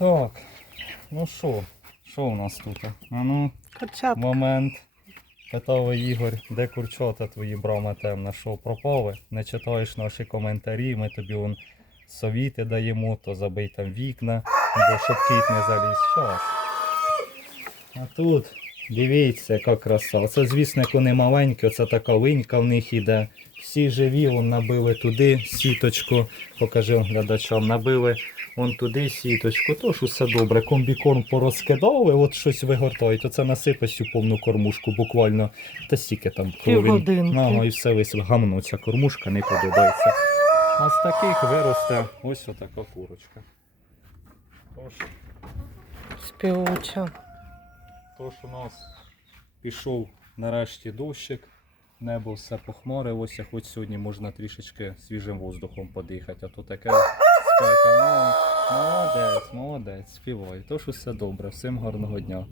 Так, ну що, що у нас тут? А ну, Курчатка. момент. Питав Ігор, де курчата твої брама темна, що пропали? Не читаєш наші коментарі, ми тобі он совіти даємо, то забий там вікна, бо щоб кіт не заліз. Щас. А тут, дивіться, яка краса. Це, звісно, як вони маленькі, оце така линька в них іде. Всі живі, вон набили туди сіточку, покажи глядачам, набили вон туди сіточку, тож усе добре. Комбікорм порозкидали, от щось вигортають. Оце насипе всю повну кормушку, буквально та стільки там Півгодинки. Ага, і все висип. Гамно ця кормушка не подобається. А з таких виросте ось отака курочка. Співуча. Тож у нас пішов нарешті дощик. Небо все похмарилося, хоч сьогодні можна трішечки свіжим воздухом подихати, а то таке спека. Ну, молодець, молодець, співай. Тож усе добре, всім гарного дня.